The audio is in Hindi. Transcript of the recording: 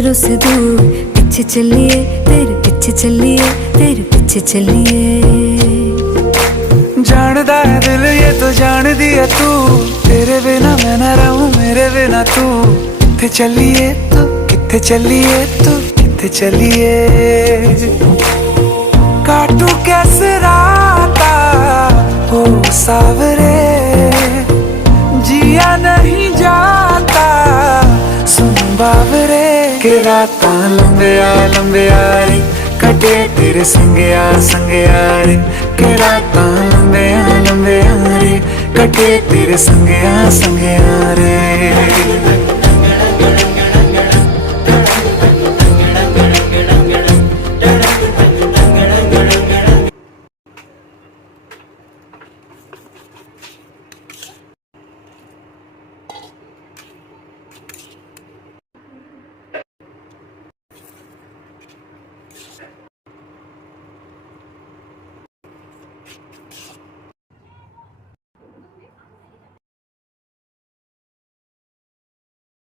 नजरों से दूर पीछे चलिए, तेरे पीछे चलिए, तेरे पीछे चलिए। जानदा है दिल ये तो जान दिया तू, तेरे बिना मैं ना रहूं मेरे बिना तू। किथे चलिए तू, किथे चलिए तू, किथे चलिए। काटू कैसे राता हो सावरे, जिया नहीं जाता सुन बावरे। के राता लंबिया लंबिया रे, कटे तेरे संगया संगया रे। के राता लंबिया लंबिया रे, कटे तेरे संगया संगया रे।